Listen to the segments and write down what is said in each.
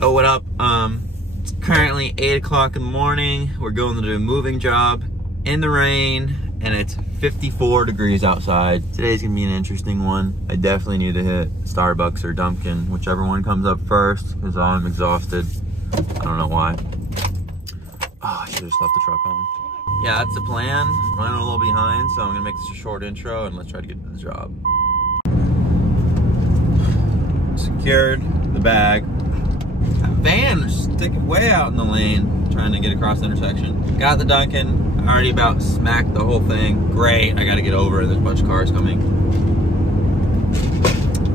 Oh, what up? It's currently 8 o'clock in the morning. We're going to do a moving job in the rain, and it's 54 degrees outside. Today's gonna be an interesting one. I definitely need to hit Starbucks or Dunkin', whichever one comes up first, because I'm exhausted. I don't know why. Oh, I should have just left the truck on. Yeah, that's the plan. Running a little behind, so I'm gonna make this a short intro and let's try to get to the job. Secured the bag. That van is sticking way out in the lane, trying to get across the intersection. Got the Dunkin', already about smacked the whole thing. Great, I gotta get over it. There's a bunch of cars coming.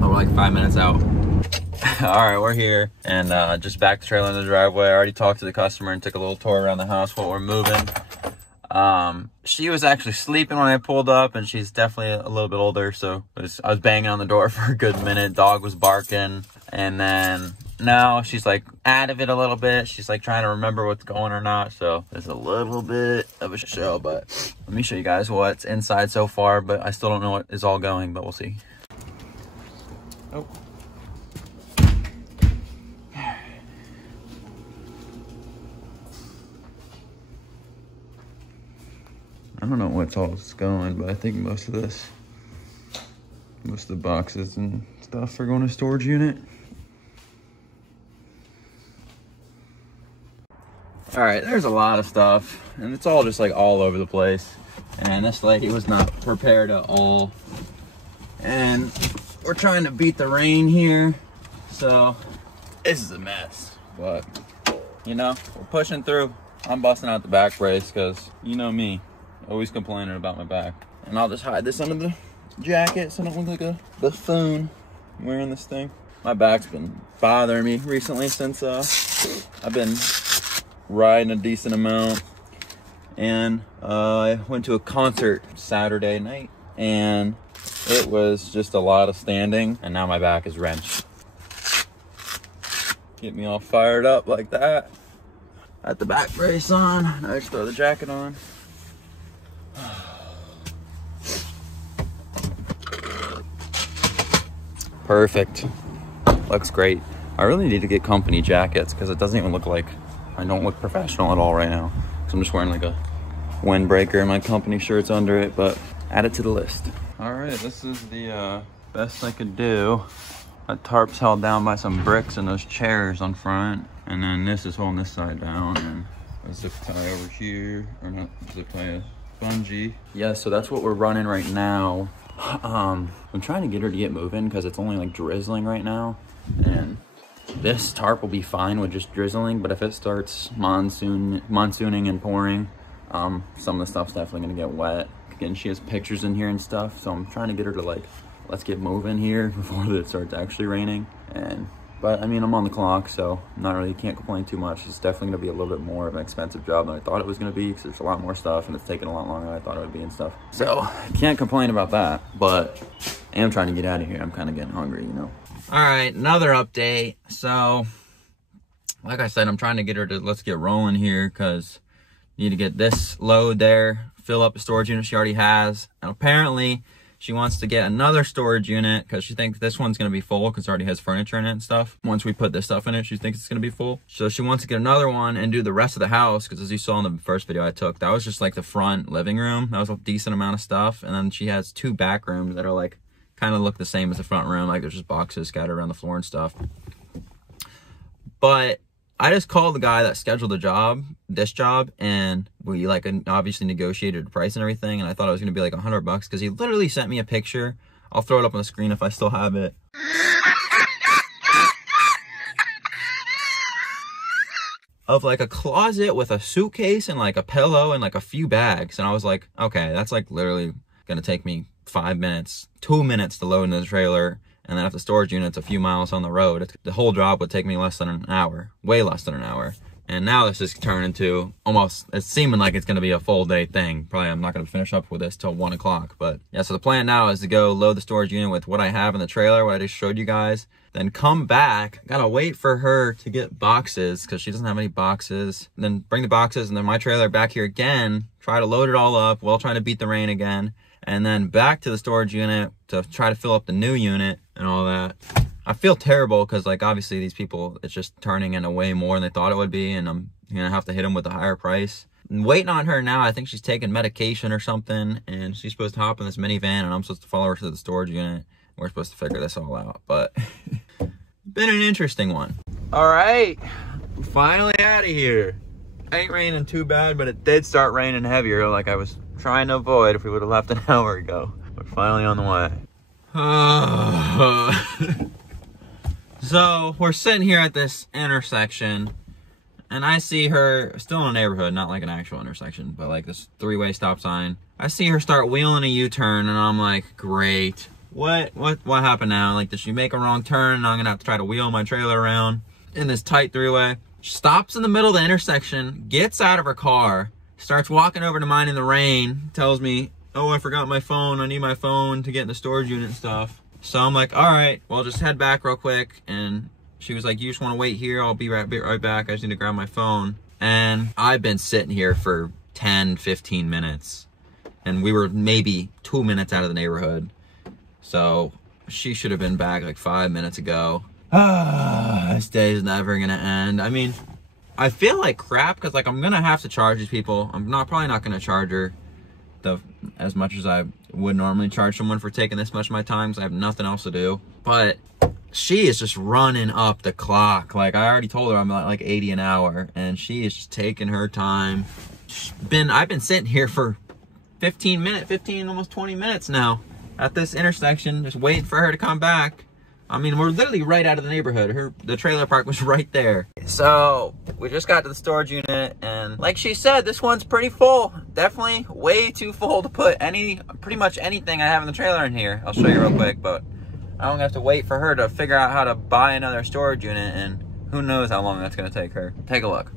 Oh, we're like 5 minutes out. All right, we're here, and just back the trailer in the driveway. I already talked to the customer and took a little tour around the house while we're moving. She was actually sleeping when I pulled up, and she's definitely a little bit older, so I was banging on the door for a good minute. Dog was barking, and then now she's like out of it a little bit. She's like trying to remember what's going or not, so there's a little bit of a show, but let me show you guys what's inside so far, but I still don't know what is all going, but we'll see. Oh. I don't know what's all going, but I think most of the boxes and stuff are going to storage unit. All right, there's a lot of stuff, and it's all just like all over the place. And this lady was not prepared at all. And we're trying to beat the rain here, so this is a mess. But you know, we're pushing through. I'm busting out the back brace because you know me. Always complaining about my back. And I'll just hide this under the jacket so I don't look like a buffoon wearing this thing. My back's been bothering me recently since I've been riding a decent amount. And I went to a concert Saturday night, and it was just a lot of standing, and now my back is wrenched. Get me all fired up like that. Got the back brace on. I just throw the jacket on. Perfect. Looks great. I really need to get company jackets because it doesn't even look like I don't look professional at all right now. So I'm just wearing like a windbreaker and my company shirt's under it, but add it to the list. All right, this is the best I could do. That tarp's held down by some bricks and those chairs on front. And then this is holding this side down, and a zip tie over here, or not zip tie, a bungee. Yeah, so that's what we're running right now. I'm trying to get her to get moving because it's only like drizzling right now, and this tarp will be fine with just drizzling, but if it starts monsooning and pouring, some of the stuff's definitely gonna get wet. Again, she has pictures in here and stuff, so I'm trying to get her to like, let's get moving here before it starts actually raining. But I mean, I'm on the clock, so can't complain too much. It's definitely gonna be a little bit more of an expensive job than I thought it was gonna be, because there's a lot more stuff and it's taking a lot longer than I thought it would be and stuff. So can't complain about that, but I am trying to get out of here. I'm kind of getting hungry, you know. All right, another update. So like I said, I'm trying to get her to, let's get rolling here, because need to get this load there, fill up the storage unit she already has, and apparently she wants to get another storage unit because she thinks this one's going to be full because it already has furniture in it and stuff. Once we put this stuff in it, she thinks it's going to be full. So she wants to get another one and do the rest of the house, because as you saw in the first video I took, that was just like the front living room. That was a decent amount of stuff. And then she has 2 back rooms that are like, kind of look the same as the front room. Like there's just boxes scattered around the floor and stuff. But I just called the guy that scheduled this job, and we like obviously negotiated the price and everything, and I thought it was gonna be like $100 because he literally sent me a picture. I'll throw it up on the screen if I still have it. Of like a closet with a suitcase and like a pillow and like a few bags, and I was like, okay, that's like literally gonna take me 5 minutes, 2 minutes to load into the trailer. And then if the storage unit's a few miles on the road, the whole job would take me less than an hour, way less than an hour. And now this is turned into almost, it's seeming like it's gonna be a full day thing. Probably I'm not gonna finish up with this till 1 o'clock, but yeah, so the plan now is to go load the storage unit with what I have in the trailer, what I just showed you guys, then come back. Gotta wait for her to get boxes because she doesn't have any boxes. Then bring the boxes and then my trailer back here again, try to load it all up while trying to beat the rain again. And then back to the storage unit to try to fill up the new unit and all that. I feel terrible because, like, obviously these people, it's just turning into way more than they thought it would be, and I'm gonna have to hit them with a higher price. I'm waiting on her now. I think she's taking medication or something, and she's supposed to hop in this minivan, and I'm supposed to follow her to the storage unit. We're supposed to figure this all out, but been an interesting one. All right, I'm finally out of here. Ain't raining too bad, but it did start raining heavier, like I was trying to avoid if we would have left an hour ago. We're finally on the way. So we're sitting here at this intersection, and I see her still in a neighborhood, not like an actual intersection, but like this three-way stop sign. I see her start wheeling a U-turn, and I'm like, great. What happened now? Like, did she make a wrong turn, and I'm gonna have to try to wheel my trailer around in this tight three-way? She stops in the middle of the intersection, gets out of her car, starts walking over to mine in the rain, tells me, oh, I forgot my phone. I need my phone to get in the storage unit and stuff. So I'm like, all right, well, just head back real quick. And she was like, you just want to wait here? I'll be right back. I just need to grab my phone. And I've been sitting here for 10, 15 minutes. And we were maybe 2 minutes out of the neighborhood. So she should have been back like 5 minutes ago. This day is never going to end. I mean, I feel like crap because, like, I'm going to have to charge these people. I'm probably not going to charge her as much as I would normally charge someone for taking this much of my time because I have nothing else to do. But she is just running up the clock. Like, I already told her I'm at like 80 an hour, and she is just taking her time. I've been sitting here for 15, almost 20 minutes now at this intersection, just waiting for her to come back. I mean, we're literally right out of the neighborhood. The trailer park was right there. So we just got to the storage unit, and like she said, this one's pretty full. Definitely way too full to put pretty much anything I have in the trailer in here. I'll show you real quick, but I'm gonna have to wait for her to figure out how to buy another storage unit, and who knows how long that's gonna take her. Take a look.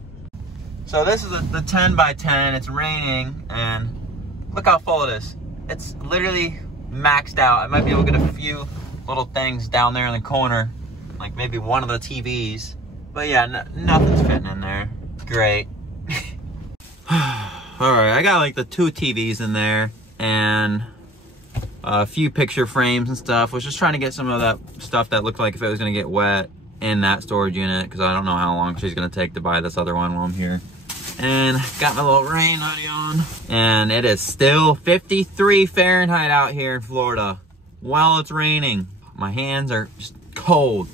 So this is the 10 by 10. It's raining, and look how full it is. It's literally maxed out. I might be able to get a few little things down there in the corner, like maybe one of the TVs, but yeah, nothing's fitting in there. Great. All right, I got like the 2 TVs in there and a few picture frames and stuff. Was just trying to get some of that stuff that looked like if it was gonna get wet in that storage unit, because I don't know how long she's gonna take to buy this other one while I'm here. And got my little rain hoodie on, and it is still 53 Fahrenheit out here in Florida while it's raining. My hands are just cold.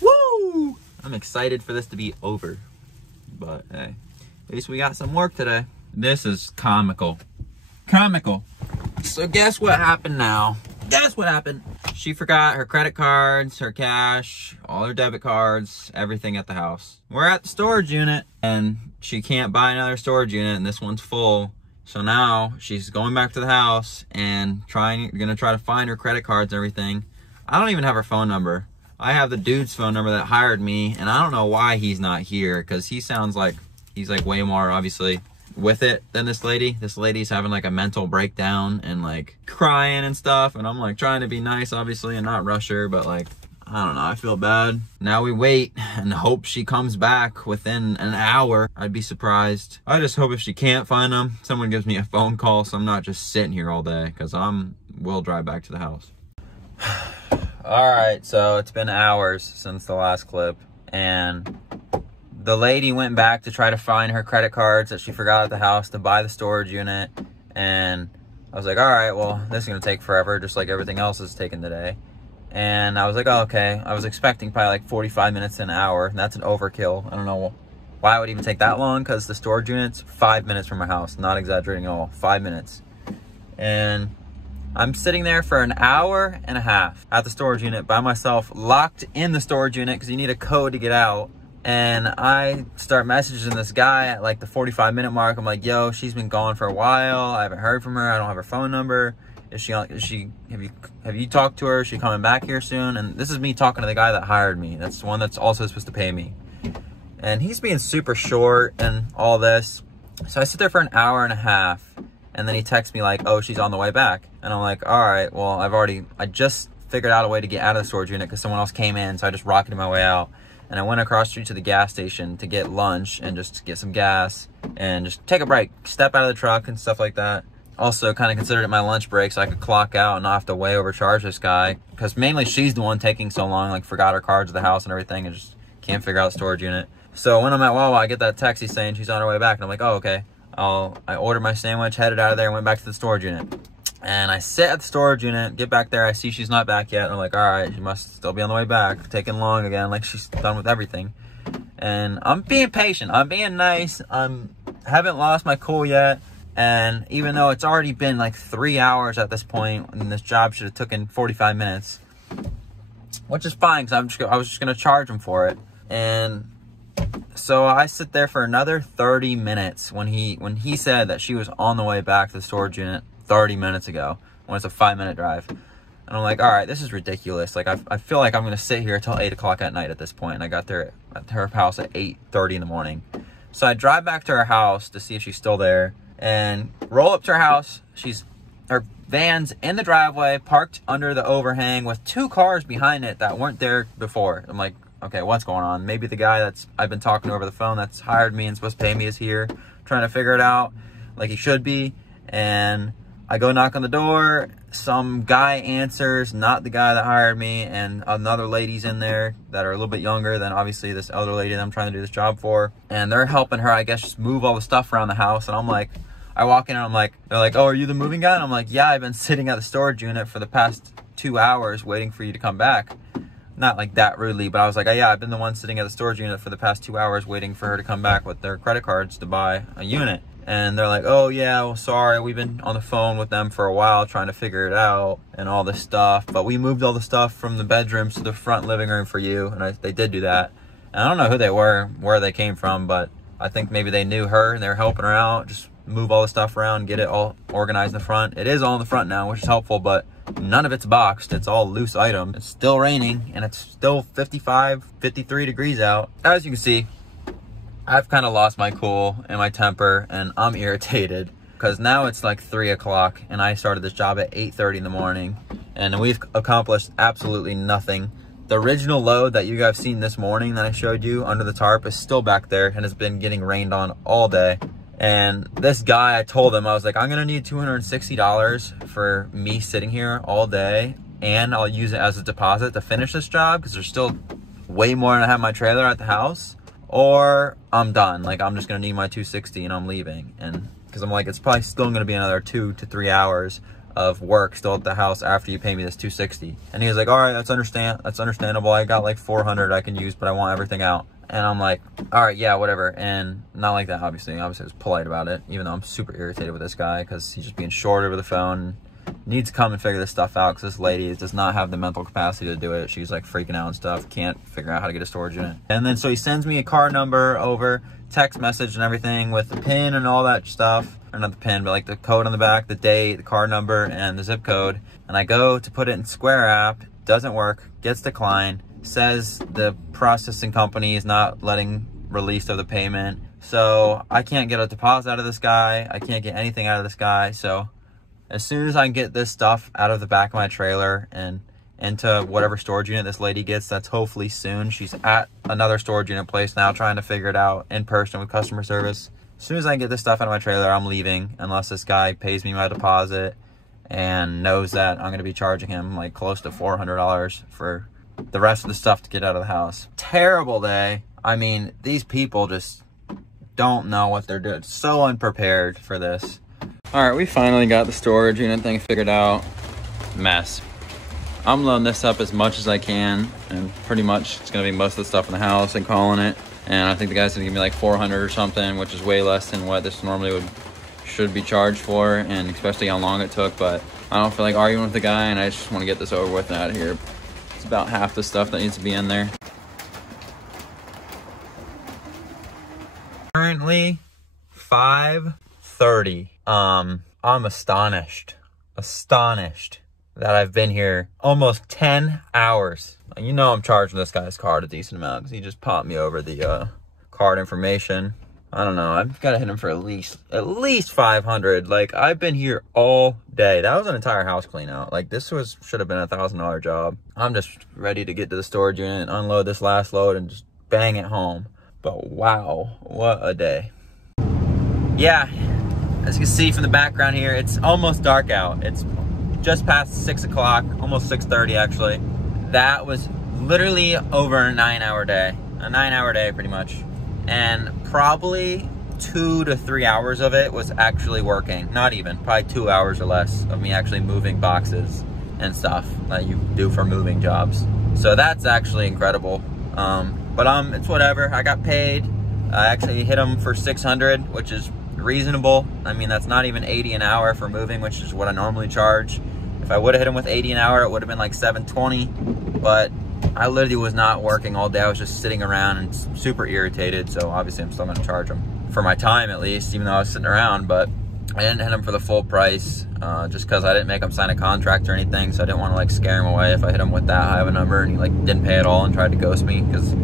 Woo! I'm excited for this to be over. But hey, at least we got some work today. This is comical. Comical. So guess what happened now? Guess what happened? She forgot her credit cards, her cash, all her debit cards, everything at the house. We're at the storage unit, and she can't buy another storage unit, and this one's full. So now she's going back to the house and gonna try to find her credit cards and everything. I don't even have her phone number. I have the dude's phone number that hired me, and I don't know why he's not here, because he sounds like he's like way more obviously with it than this lady. This lady's having like a mental breakdown and like crying and stuff, and I'm like trying to be nice obviously and not rush her, but like, I don't know, I feel bad. Now we wait and hope she comes back within an hour. I'd be surprised. I just hope if she can't find them, someone gives me a phone call so I'm not just sitting here all day, because we'll drive back to the house. All right, so it's been hours since the last clip, and the lady went back to try to find her credit cards that she forgot at the house to buy the storage unit, and I was like, all right, well, this is gonna take forever, just like everything else is taking today. And I was like, oh, okay. I was expecting probably like 45 minutes to an hour, and that's an overkill. I don't know why it would even take that long, because the storage unit's 5 minutes from my house, not exaggerating at all, 5 minutes. And I'm sitting there for an hour and a half at the storage unit by myself, locked in the storage unit because you need a code to get out. And I start messaging this guy at like the 45-minute mark. I'm like, yo, she's been gone for a while. I haven't heard from her. I don't have her phone number. Have you talked to her? Is she coming back here soon? And this is me talking to the guy that hired me. That's the one that's also supposed to pay me. And he's being super short and all this. So I sit there for an hour and a half. And then he texts me like, oh, she's on the way back. And I'm like, all right, well, I just figured out a way to get out of the storage unit because someone else came in. So I just rocketed my way out. And I went across the street to the gas station to get lunch and just get some gas and just take a break, step out of the truck and stuff like that. Also kind of considered it my lunch break so I could clock out and not have to way overcharge this guy, because mainly she's the one taking so long, like forgot her cards at the house and everything and just can't figure out the storage unit. So when I'm at Wawa, I get that text he's saying she's on her way back, and I'm like, oh, okay. I ordered my sandwich, headed out of there, and went back to the storage unit. And I sit at the storage unit, get back there, I see she's not back yet, and I'm like, all right, she must still be on the way back, taking long again, like she's done with everything. And I'm being patient, I'm being nice, haven't lost my cool yet. And even though it's already been like 3 hours at this point, and this job should have taken 45 minutes, which is fine, because I was just going to charge him for it. And so I sit there for another 30 minutes when he said that she was on the way back to the storage unit 30 minutes ago, when it's a 5-minute drive. And I'm like, all right, this is ridiculous. Like, I feel like I'm going to sit here till 8 o'clock at night at this point. And I got there at her house at 8:30 in the morning. So I drive back to her house to see if she's still there, and roll up to her house. Her van's in the driveway, parked under the overhang with 2 cars behind it that weren't there before. I'm like, okay, what's going on? Maybe the guy I've been talking to over the phone that's hired me and supposed to pay me is here, trying to figure it out like he should be. And I go knock on the door. Some guy answers, not the guy that hired me, and another lady's in there that are a little bit younger than obviously this other lady that I'm trying to do this job for. And they're helping her, I guess, just move all the stuff around the house. And I'm like, I walk in and I'm like, they're like, oh, are you the moving guy? And I'm like, yeah, I've been sitting at the storage unit for the past 2 hours waiting for you to come back. Not like that rudely, but I was like, oh, yeah, I've been the one sitting at the storage unit for the past 2 hours waiting for her to come back with their credit cards to buy a unit. And they're like, oh, yeah, well, sorry, we've been on the phone with them for a while trying to figure it out and all this stuff. But we moved all the stuff from the bedrooms to the front living room for you. And they did do that. And I don't know who they were, where they came from, but I think maybe they knew her and they were helping her out. Just move all the stuff around, get it all organized in the front. It is all in the front now, which is helpful, but none of it's boxed. It's all loose item. It's still raining, and it's still 55, 53 degrees out. As you can see, I've kind of lost my cool and my temper, and I'm irritated because now it's like 3 o'clock, and I started this job at 8:30 in the morning, and we've accomplished absolutely nothing. The original load that you guys seen this morning that I showed you under the tarp is still back there and has been getting rained on all day. And this guy, I told him, I was like, I'm gonna need $260 for me sitting here all day, and I'll use it as a deposit to finish this job because there's still way more than I have my trailer at the house, or I'm done. Like, I'm just gonna need my $260 and I'm leaving. And because I'm like, it's probably still gonna be another 2 to 3 hours of work still at the house after you pay me this $260. And he was like, all right, that's understandable. I got like $400 I can use, but I want everything out. And I'm like, all right, yeah, whatever. And not like that, obviously. Obviously, I was polite about it, even though I'm super irritated with this guy because he's just being short over the phone. Needs to come and figure this stuff out because this lady does not have the mental capacity to do it. She's like freaking out and stuff. Can't figure out how to get a storage unit. And then so he sends me a car number over, text message and everything with the pin and all that stuff. Or not the pin, but like the code on the back, the date, the car number, and the zip code. And I go to put it in Square app. Doesn't work. Gets declined. Says the processing company is not letting release of the payment. So I can't get a deposit out of this guy. I can't get anything out of this guy. So as soon as I can get this stuff out of the back of my trailer and into whatever storage unit this lady gets, that's hopefully soon. She's at another storage unit place now trying to figure it out in person with customer service. As soon as I can get this stuff out of my trailer, I'm leaving, unless this guy pays me my deposit and knows that I'm going to be charging him like close to $400 for the rest of the stuff to get out of the house. Terrible day. I mean, these people just don't know what they're doing. So unprepared for this. All right, we finally got the storage unit thing figured out. Mess. I'm loading this up as much as I can, and pretty much it's gonna be most of the stuff in the house and calling it. And I think the guy's gonna give me like 400 or something, which is way less than what this normally should be charged for, and especially how long it took. But I don't feel like arguing with the guy, and I just want to get this over with and out of here. It's about half the stuff that needs to be in there. Currently 5:30. I'm astonished that I've been here almost 10 hours. You know I'm charging this guy's card a decent amount because he just popped me over the card information. I don't know. I've got to hit him for at least 500. Like, I've been here all day. That was an entire house clean out. Like, this should have been a $1,000 job. I'm just ready to get to the storage unit and unload this last load and just bang it home. But wow, what a day. Yeah, As you can see from the background here, it's almost dark out. It's just past 6 o'clock, almost 6:30 actually. That was literally over a 9-hour day. A 9-hour day pretty much. And probably 2 to 3 hours of it was actually working. Not even, probably 2 hours or less of me actually moving boxes and stuff that you do for moving jobs. So that's actually incredible. But it's whatever. I got paid. I actually hit them for 600, which is reasonable. I mean, that's not even 80 an hour for moving, which is what I normally charge. If I would have hit them with 80 an hour, it would have been like 720. But I literally was not working all day. I was just sitting around and super irritated. So obviously I'm still gonna charge them for my time at least, even though I was sitting around. But I didn't hit them for the full price, just because I didn't make them sign a contract or anything. So I didn't want to like scare him away if I hit him with that high of a number and he like didn't pay at all and tried to ghost me, because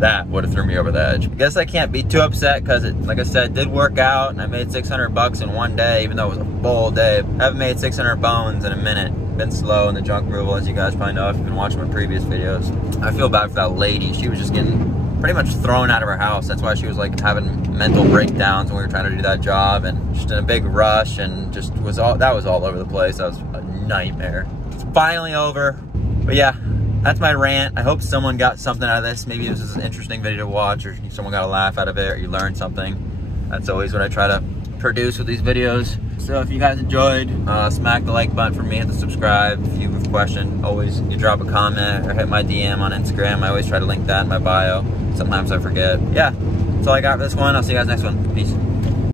that would have threw me over the edge. I guess I can't be too upset because it, like I said, did work out and I made 600 bucks in one day, even though it was a full day. I haven't made 600 bones in a minute. Been slow in the junk removal, as you guys probably know if you've been watching my previous videos. I feel bad for that lady. She was just getting pretty much thrown out of her house. That's why she was like having mental breakdowns when we were trying to do that job, and just in a big rush, and just was all over the place. That was a nightmare. It's finally over. But yeah, that's my rant. I hope someone got something out of this. Maybe this is an interesting video to watch, or someone got a laugh out of it, or you learned something. That's always what I try to produce with these videos. So if you guys enjoyed, smack the like button for me, hit the subscribe. If you have a question, always you drop a comment or hit my DM on Instagram. I always try to link that in my bio. Sometimes I forget. Yeah, that's all I got for this one. I'll see you guys next one. Peace.